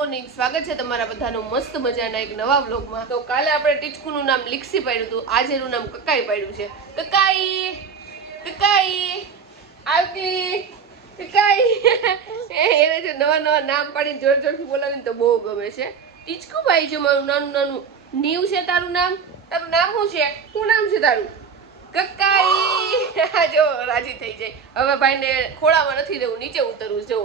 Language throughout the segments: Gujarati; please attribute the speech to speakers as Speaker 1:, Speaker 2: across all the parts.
Speaker 1: મોર્નિંગ સ્વાગત છે તમારા બધાનું મસ્ત મજાના એક નવા વ્લોગમાં. તો કાલે આપણે ટીચકુનું નામ લીક્સી પાડ્યું હતું. આજે એનું નામ કકાઈ પાડ્યું છે. કકાઈ કકાઈ, આવતી, કકાઈ. એને જે નવા નવા નામ પાડીને જોર જોરથી બોલાવીને તો બહુ ગમે છે. ટીચકુ ભાઈ છે, મારું નાનું નાનું નીવ છે તારું નામ? તારું નામ શું છે? શું નામ છે તારું? કકાઈ. જો રાજી થઈ જાય. હવે ભાઈને ખોળામાં નથી રહેવું, નીચે ઉતરવું જો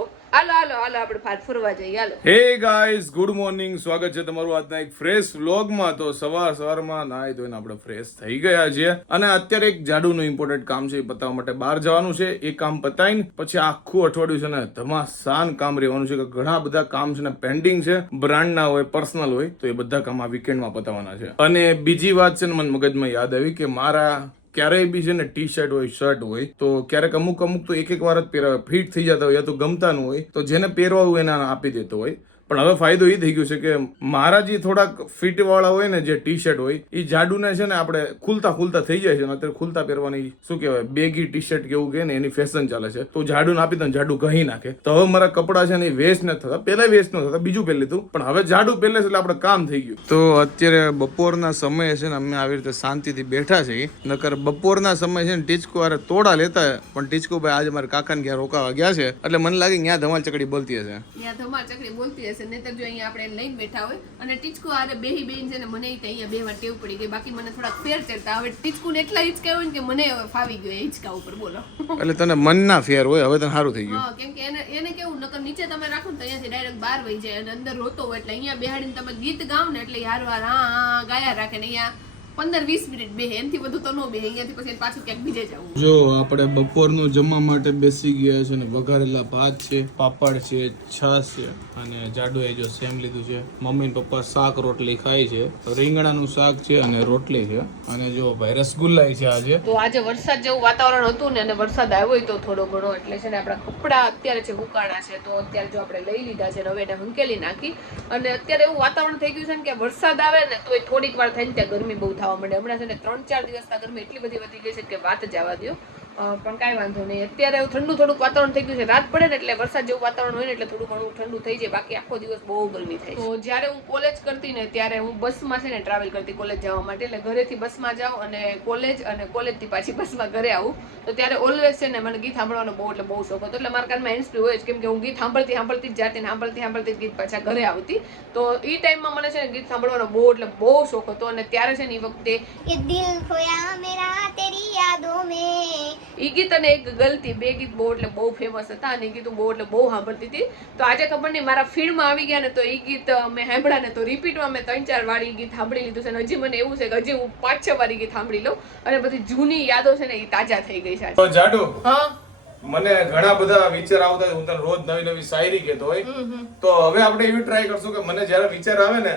Speaker 2: હે ગાઈઝ ગુડ મોર્નિંગ. સ્વાગત છે તમારું આજના એક ફ્રેશ વ્લોગમાં. તો સવાર સવારમાં નાહી ધોઈને આપણે ફ્રેશ થઈ ગયા છીએ. અને અત્યારે એક જાડુનું ઇમ્પોર્ટન્ટ કામ છે એ પતાવવા માટે બહાર જવાનું છે. એ કામ પતાવીને પછી આખું અઠવાડિયું છે ને ધમાસાન કામ રહેવાનું છે. કે ઘણા બધા કામ છે ને પેન્ડિંગ છે. બ્રાન્ડના હોય પર્સનલ હોય, તો એ બધા કામ આ વીકેન્ડમાં પતાવવાના છે. અને બીજી વાત છે ને મને મગજમાં યાદ આવી કે મારા ક્યારેય બી છે ને ટી શર્ટ હોય શર્ટ હોય, તો ક્યારેક અમુક અમુક તો એક એક વાર જ ફિટ થઈ જતા હોય, યા તો ગમતા ન હોય, તો જેને પહેરવા હોય એને આપી દેતો હોય. પણ હવે ફાયદો એ થઈ ગયો છે કે મારા જે થોડાક ફિટ વાળા હોય ને જે ટી શર્ટ હોય એ જાડુને છે ને આપણે ખુલતા ખુલતા થઈ જાય છે અત્યારે ખુલતા પહેરવાની શું કહેવાય બેગી ટી શર્ટ કેવું કે ને એની ફેશન ચાલે છે. તો જાડુને આપી દે જાડુ કહી નાખે. તો હવે મારા કપડા છે ને એ વેસ્ટ નથી થતા. પહેલા વેસ્ટ ન થતા બીજું પહેરી લીધું. પણ હવે જાડુ પહેલે છે એટલે આપણે કામ થઈ ગયું. તો અત્યારે બપોરના સમયે છે ને અમે આવી રીતે શાંતિથી બેઠા છીએ. નકર બપોરના સમય છે ને ટીચકો હારે તોડા લેતા પણ ટીચકો ભાઈ આજે મારા કાકાને ઘેર રોકાવા ગયા છે. એટલે મને લાગે કે ત્યાં ધમાલ ચકડી બોલતી હશે.
Speaker 1: ત્યાં ધમા ચકડી બોલતી હશે. નહીતર જો અહીંયા આપણે લઈને બેઠા હોય અને ટીચકુ આરે બેહી બેહીને છે ને મને ત્યાં બે વાર ટેવ પડી ગઈ. બાકી મને થોડાક ફેર ચડતા હવે ટીચકુને એટલા હિંચકા હોય ને કે મને હવે ફાવી ગયો હિંચકા ઉપર બોલો.
Speaker 2: એટલે તને મનના ફેર હોય હવે તને સારું થઈ ગયું.
Speaker 1: હા કેમ કે એને એને કેવું નકર નીચે તમે રાખો ને તો અહીંયાથી ડાયરેક્ટ બહાર વહી જાય અને અંદર રોતો હોય એટલે અહીંયા બેહાડીને તમે ગીત ગાવ ને એટલે હાર વાર હા હા ગાયા રાખે ને અહીંયા પંદર વીસ મિનિટ બેહે એનથી વધુ તો ન બે અહીંયાથી પછી પાછું ક્યાંક બીજે જવું.
Speaker 2: જો આપણે બપોરનું જમવા માટે બેસી ગયા છે ને વઘારેલા ભાત છે પાપડ છે છાશ છે અને જાડુએ જો સેમ લીધું છે. મમ્મી ને પપ્પા શાક રોટલી ખાય છે. રીંગણાનું શાક છે અને રોટલી છે. અને જો ભાઈ રસગુલ્લા છે આજે.
Speaker 1: તો આજે વરસાદ જેવું વાતાવરણ હતું ને અને વરસાદ આવ્યો હોય તો થોડો ઘણો એટલે છે ને આપણા કપડા અત્યારે છે હુકાણા છે તો અત્યારે જો આપણે લઈ લીધા છે ને હવે એને હંકેલી નાખી. અને અત્યારે એવું વાતાવરણ થઈ ગયું છે ને કે વરસાદ આવે ને તો થોડીક વાર થઈને ત્યાં ગરમી બહુ થવા માંડે હમણાં છે ને ત્રણ ચાર દિવસના ગરમી એટલી બધી વધી ગઈ છે કે વાત જવા દો અ, પણ કાંઈ વાંધો નહીં. અત્યારે ઠંડુ થોડુંક વાતાવરણ થઈ ગયું છે. રાત પડે ને એટલે વરસાદ જેવું વાતાવરણ હોય ને એટલે થોડું ઘણું ઠંડુ થઈ જાય. બાકી આખો દિવસ બહુ ગરમી થાય તો જ્યારે હું કોલેજ કરતી ને ત્યારે હું બસમાં છે ને ટ્રાવેલ કરતી કોલેજ જવા માટે. એટલે ઘરેથી બસમાં જાઉં અને કોલેજ અને કોલેજથી પાછી બસમાં ઘરે આવું. તો ત્યારે ઓલવેઝ છે ને મને ગીત સાંભળવાનો બહુ એટલે બહુ શોખ હતો. એટલે મારા કાનમાં હેન્ડસ્પ્રી હોય જ. કેમ કે હું ગીત સાંભળતી સાંભળતી જ જાતી સાંભળતી સાંભળતી ગીત પાછા ઘરે આવતી. તો એ ટાઈમમાં મને છે ને ગીત સાંભળવાનો બહુ એટલે બહુ શોખ હતો. અને ત્યારે છે ને એ વખતે
Speaker 3: દિલ ખોયા મેરા તેરી યાદો મેં.
Speaker 1: ઈ ગીત અને એક ગલતી બે ગીત બહુ એટલે બહુ ફેમસ હતા અને એ ગીત બહુ એટલે બહુ સાંભળતી હતી તો આજે ખબર નહીં મારા ફીડમાં આવી ગયા ને તો એ ગીત મેં સાંભળ્યા ને તો રિપીટમાં મેં ત્રણ ચાર વાર ઈ ગીત સાંભળી લીધું છે અને હજી મને એવું છે કે હજી હું પાંચ છ વાર ઈ ગીત સાંભળી લઉં અને બધી જૂની યાદો છે ને એ તાજા થઈ ગઈ છે આજે.
Speaker 2: જાડુ
Speaker 1: હા
Speaker 2: મને ઘણા બધા વિચાર આવતા હું તને રોજ નવી નવી શાયરી કહેતો હોય. તો હવે આપણે એવી ટ્રાય કરશું કે મને જ્યારે વિચાર આવે ને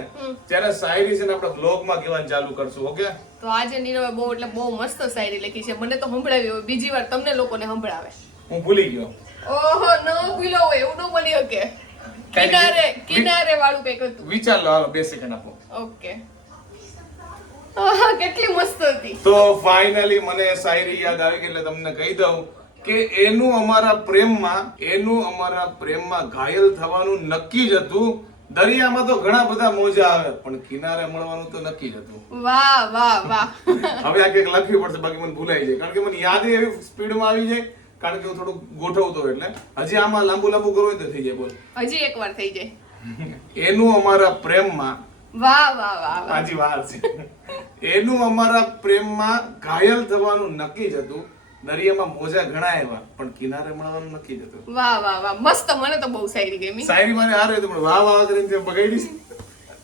Speaker 2: ત્યારે શાયરી છે ને આપણે બ્લોગમાં કહેવાનું ચાલુ કરશું ઓકે?
Speaker 1: તો આજે નીરવે બહુ એટલે બહુ મસ્ત શાયરી લખી છે. મને તો સંભળાવી હોય. બીજી વાર તમને લોકોને સંભળાવે.
Speaker 2: હું ભૂલી ગયો.
Speaker 1: ઓહો ન ભૂલો હોય. એવું ન બની શકે. કિનારે કિનારે વાળું કંઈક હતું.
Speaker 2: વિચાર લો હાલો બે સેકન્ડ આપો.
Speaker 1: ઓકે. કેટલી મસ્ત હતી.
Speaker 2: તો ફાઇનલી મને શાયરી યાદ આવી ગઈ એટલે તમને કહી દઉં. કે એનું અમારા પ્રેમમાં એનું અમારા પ્રેમમાં ઘાયલ થવાનું નક્કી જ હતું. દરિયામાં તો ઘણા બધા મોજા આવે પણ કિનારે મળવાનું તો નક્કી જ હતું.
Speaker 1: વાહ વાહ વાહ.
Speaker 2: હવે આ કંઈક લખવી પડશે બાકી મને ભૂલાઈ જાય. કારણ કે મને યાદ એવી સ્પીડમાં આવી જાય. કારણ કે હું થોડું ગોઠવતો એટલે. હજી આમાં લાંબુ લાંબુ કરવું તો થઈ જાય બોલ.
Speaker 1: હજી એક વાર થઈ જાય.
Speaker 2: એનું અમારા પ્રેમમાં
Speaker 1: વાહ વાહ વાહ
Speaker 2: હજી વાર છે. એનું અમારા પ્રેમમાં ઘાયલ થવાનું નક્કી જ હતું. દરિયામાં મોજા ઘણા આવ્યા પણ કિનારે મળવાનું નક્કી જ હતું.
Speaker 1: વાહ વાહ વાહ. મસ્ત મને તો બહુ સાયરી ગમી.
Speaker 2: સાયરી મારે આ હતી પણ વાહ વાહ કરીને તે બગાડી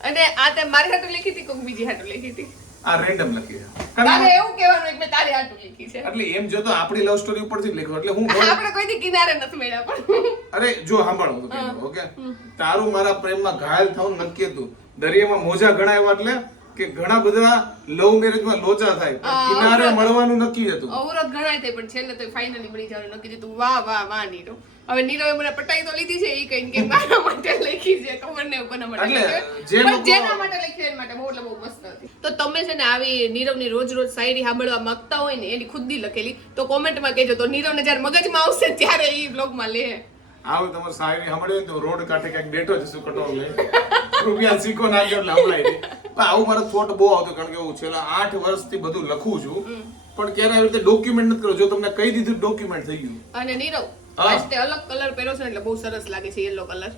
Speaker 1: અને આ તે મારી હાટુ લખી હતી કોક બીજી હાટુ લખી હતી?
Speaker 2: આ રેન્ડમ લખી છે.
Speaker 1: તારે એવું કહેવાનું કે મેં તારી હાટુ લખી છે.
Speaker 2: એટલે એમ જો તો આપણી લવ સ્ટોરી ઉપરથી જ લખ્યું એટલે હું
Speaker 1: આપણે કોઈથી કિનારે નથી મળ્યા પણ.
Speaker 2: અરે જો સાંભળો ઓકે તારું મારા પ્રેમમાં ઘાયલ થવું નક્કી હતું. દરિયામાં મોજા ઘણા આવ્યા એટલે કે ઘણા બધા લવ મેરેજમાં લોચા થાય કિનારે મળવાનું નક્કી હતું.
Speaker 1: અવરોધ ઘણા થાય પણ છેલ્લે તો ફાઇનલી મળી જવાનું નક્કી હતું વાહ વાહ વાહ નીરો હવે નીરવે મને પટાઈ તો લીધી છે એ કઈ કે મારા માટે લખી છે ખબર નહીં કોના માટે પણ જેના માટે લખી એના માટે બહુ એટલે બહુ મસ્ત હતી. તો તમે છે ને આવી નીરવની રોજ રોજ શાયરી સાંભળવા માંગતા હોય ને એની ખુદની લખેલી તો કોમેન્ટમાં કહેજો તો નીરવને જ્યારે મગજમાં આવશે ત્યારે એ બ્લોગમાં લે.
Speaker 2: આવું તમારે શાયરી સાંભળ્યું ને તો રોડ કાંઠે ક્યાંક બેઠો છે શું કટોર લઈને. રૂપિયા સિક્કો નાખ્યો એટલે હમણાં પણ આવું મારો થોટ બહુ આવતો કારણ કે હું છેલ્લા આઠ વર્ષથી બધું લખું છું. પણ ક્યારે આવી રીતે ડોક્યુમેન્ટ નથી કર્યો જો તમને કહી દીધું ડોક્યુમેન્ટ થઈ ગયું.
Speaker 1: અને નીરવ. આજ અલગ કલર પહેર્યો છે એટલે બહુ સરસ લાગે છે યલો કલર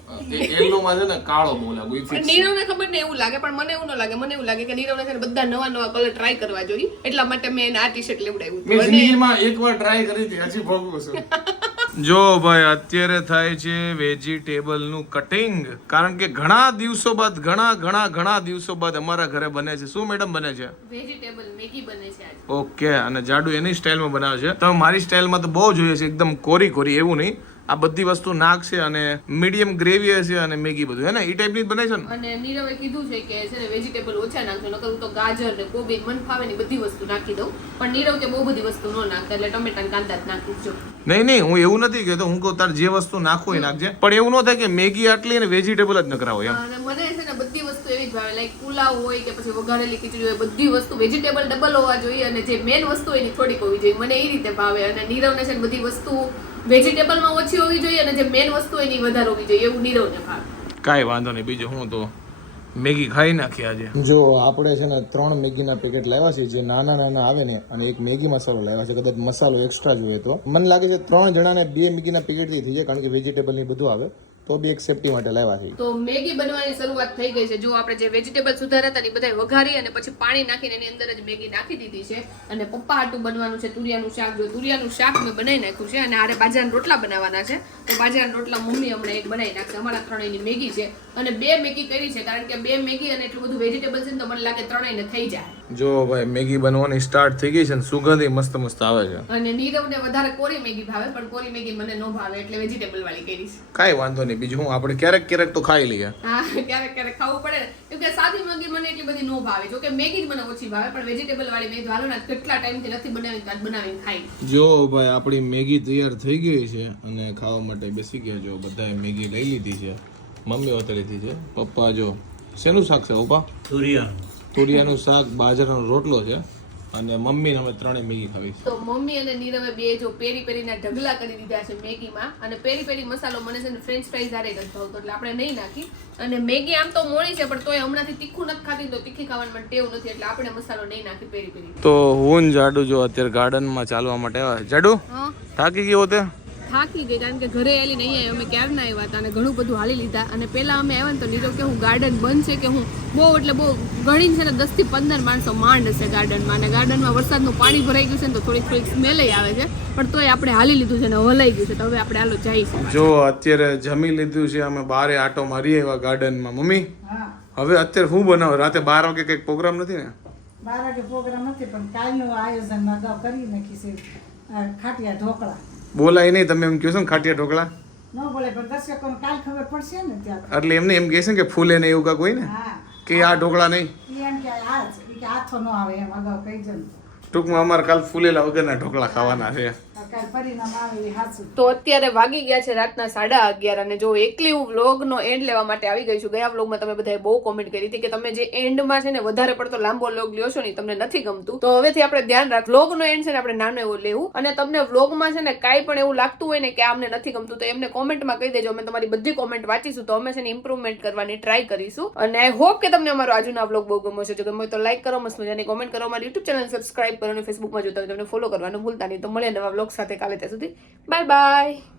Speaker 2: યલો માં છે ને કાળો બહુ લાગુ
Speaker 1: પણ નીરવને ખબર ને એવું લાગે પણ મને એવું ન લાગે મને એવું લાગે કે નીરવને છે બધા નવા નવા કલર ટ્રાય કરવા જોઈએ. એટલા માટે મેં એને આ ટી શર્ટ લેવડાવ્યું
Speaker 2: મેં. જિંદગીમાં એકવાર ટ્રાય કરી હતી હજી ભોગવું છું. જો ભાઈ અત્યારે થાય છે વેજીટેબલનું કટિંગ કારણ કે ઘણા દિવસો બાદ ઘણા ઘણા ઘણા દિવસો બાદ અમારા ઘરે બને છે. શું મેડમ બને છે?
Speaker 1: વેજીટેબલ મેગી બને છે
Speaker 2: ઓકે અને જાડુ એની સ્ટાઇલમાં બનાવે છે. તો મારી સ્ટાઇલમાં તો બહુ જોઈએ છે એકદમ કોરી કોરી એવું નહીં. આ બધી વસ્તુ નાખ છે અને મીડિયમ ગ્રેવી હશે અને મેગી બધું હે ને? એ ટાઈપની જ બનાવી છે ને?
Speaker 1: અને નીરવે કીધું છે કે છે ને વેજીટેબલ ઓછા નાખજો નકર હું તો ગાજર ને કોબી મન ફાવે ને બધી વસ્તુ નાખી દઉં. પણ નીરવ કે બહુ બધી વસ્તુ ન નાખતા એટલે ટમેટા ને કાંદા જ નાખીશ જો
Speaker 2: નહીં નહીં હું એવું નથી કહેતો હું કહું તાર જે વસ્તુ નાખો એ નાખજે. પણ એવું ન થાય કે મેગી આટલી અને વેજીટેબલ જ ન કરાવો એમ
Speaker 1: મને એવી જ ભાવે લાઈક પુલાવ હોય કે પછી વઘારેલી ખીચડી હોય બધી વસ્તુ વેજીટેબલ ડબલ હોવા જોઈએ અને જે મેન વસ્તુ હોય એની થોડીક હોવી જોઈએ. મને એ રીતે ભાવે અને નીરવને છે બધી વસ્તુ વેજીટેબલમાં ઓછી હોવી જોઈએ અને જે મેન વસ્તુ એની વધારે હોવી જોઈએ. એવું નીરવને ભાવે.
Speaker 2: કાંઈ વાંધો નહીં. બીજું હું તો મેગી ખાઈ નાખી આજે. જો આપણે છે ને ત્રણ મેગીના પેકેટ લાવ્યા છે જે નાના નાના આવે ને અને એક મેગી મસાલો લાવ્યા છે કદાચ મસાલો એક્સ્ટ્રા જોઈએ તો. મને લાગે છે ત્રણ જણાને બે મેગીના પેકેટથી થઈ જાય કારણ કે વેજીટેબલની બધું આવે. તો બી એક સેફટી માટે લાવ્યા છે.
Speaker 1: તો મેગી બનવાની શરૂઆત થઈ ગઈ છે. જો આપણે જે વેજીટેબલ સુધારા હતા ને એ બધા વઘારી અને પછી પાણી નાખીને એની અંદર જ મેગી નાખી દીધી છે. અને પપ્પા હાટું બનવાનું છે તુરિયાનું શાક. જો તુરિયાનું શાક મેં બનાવી નાખ્યું છે અને આરે બાજરાના રોટલા બનાવવાના છે. તો બાજરાના રોટલા મમ્મી હમણાં એક બનાવી નાખશે. અમારા ત્રણેયની મેગી છે. અને બે મેગી કરી છે. કારણ કે બે મેગી અને એટલું બધું વેજીટેબલ છે ને તો મને લાગે ત્રણેયને થઈ જાય.
Speaker 2: જો ભાઈ મેગી બનવાની સ્ટાર્ટ થઈ ગઈ છે ને સુગંધ મસ્ત મસ્ત આવે છે.
Speaker 1: અને નીરવને વધારે કોરી મેગી ભાવે પણ કોરી મેગી મને ન ભાવે એટલે વેજીટેબલ વાળી કરી છે
Speaker 2: કાઈ વાંધો નહીં બીજું હું આપણે ક્યારેક ક્યારેક તો ખાઈ લઈએ.
Speaker 1: હા ક્યારેક ક્યારેક ખાવું પડે. કેમ કે સાદી મેગી મને એટલી બધી ન ભાવે. જો કે મેગી જ મને ઓછી ભાવે પણ વેજીટેબલ વાળી મેગી હાલો ને કેટલા ટાઈમથી નથી બનાવી તો બનાવી બનાવીને ખાઈ.
Speaker 2: જો ભાઈ આપણી મેગી તૈયાર થઈ ગઈ છે અને ખાવા માટે બેસી ગયા જો બધાએ મેગી લઈ લીધી છે. મમ્મી હોતે લીધી છે. પપ્પા જો શેનું શાક છે પપ્પા?
Speaker 4: તુરિયા.
Speaker 2: તુરિયાનું શાક બાજરાનો રોટલો છે અને મમ્મીને અમે ત્રણે મેગી ખાવી
Speaker 1: તો મમ્મી અને નીરવે બે જો પેરી પેરીના ઢગલા કરી દીધા છે મેગીમાં અને પેરી પેરી મસાલો મને છે ને ફ્રેન્ચ ફ્રાઈઝ હારે કરતો ભાવતો એટલે આપણે નહીં નાખી. અને મેગી આમ તો મોડી છે પણ તોય હમણાંથી તીખું નથી ખાતી તો તીખી ખાવાનું મને ટેવ નથી એટલે આપણે મસાલો નહીં નાખી પેરી પેરી.
Speaker 2: તો હું જાડુ જો અત્યારે ગાર્ડનમાં ચાલવા માટે આવ્યા જાડુ
Speaker 1: હા.
Speaker 2: થાકી ગયો તે?
Speaker 1: થાકી ગઈ કારણ કે ઘરે આવીને અહીંયા અમે ક્યારના આવ્યા હતા અને ઘણું બધું હાલી લીધા. અને પહેલાં અમે આવ્યા ને તો નીરવ કે હું ગાર્ડન બંધ છે કે હું બહુ એટલે બહુ ગણીને છે ને દસથી પંદર માણસો માંડ હશે ગાર્ડનમાં અને ગાર્ડનમાં વરસાદનું પાણી ભરાઈ ગયું છે ને તો થોડીક થોડીક સ્મેલ આવે છે. પણ તોય આપણે હાલી લીધું છે ને હલાઈ ગયું છે. તો હવે આપણે હાલો જઈશું
Speaker 2: જો અત્યારે જમી લીધું છે અમે બારે આટો મારી આવ્યા ગાર્ડનમાં મમ્મી હવે અત્યારે શું બનાવ? રાતે બાર વાગે કંઈક પ્રોગ્રામ નથી ને?
Speaker 5: બાર વાગે પ્રોગ્રામ નથી પણ કાલનું આયોજન અગાઉ કરી નાખી છે ખાટિયા ઢોકળા.
Speaker 2: બોલાય નહીં તમે એમ કહો છો ને ખાટિયા ઢોકળા? એટલે એમને એમ કહે છે કે ફૂલે ને એવું કાંઈક હોય ને કે આ ઢોકળા નહીં. ટૂંકમાં અમારે કાલ ફૂલેલા વગરના ઢોકળા ખાવાના છે.
Speaker 1: તો અત્યારે વાગી ગયા છે રાતના સાડા અગિયાર અને જો એકલી હું વ્લોગનો એન્ડ લેવા માટે આવી ગઈ છું. ગયા વ્લોગમાં તમે બધાએ બહુ કોમેન્ટ કરી હતી કે તમે જે એન્ડમાં છે ને વધારે પડતો લાંબો વ્લોગ લ્યો છો ને તમને નથી ગમતું. તો હવેથી આપણે ધ્યાન રાખ, વ્લોગનો એન્ડ છે ને આપણે નાનો એવો લેવું. અને તમને વ્લોગમાં છે ને કાંઈ પણ એવું લાગતું હોય ને કે આ અમને નથી ગમતું, તો એમને કોમેન્ટમાં કહી દેજો. અમે તમારી બધી કોમેન્ટ વાંચીશું તો અમે છે ને ઇમ્પ્રુવમેન્ટ કરવાની ટ્રાય કરીશું. અને આઈ હોપ કે તમને અમારો આજનો વ્લોગ બહુ ગમ્યો છે જો ગમ્યો તો લાઈક કરો, મસ્ત મજાની કોમેન્ટ કરો. અમારી યુટ્યુબ ચેનલ સબસ્ક્રાઈબ કરો અને ફેસબુકમાં જોતા હોય તમને ફોલો કરવાનું ભૂલતા નહીં, તો મળે નવા વ્લોગ સાથે કાલે ત્યાં સુધી. Bye bye.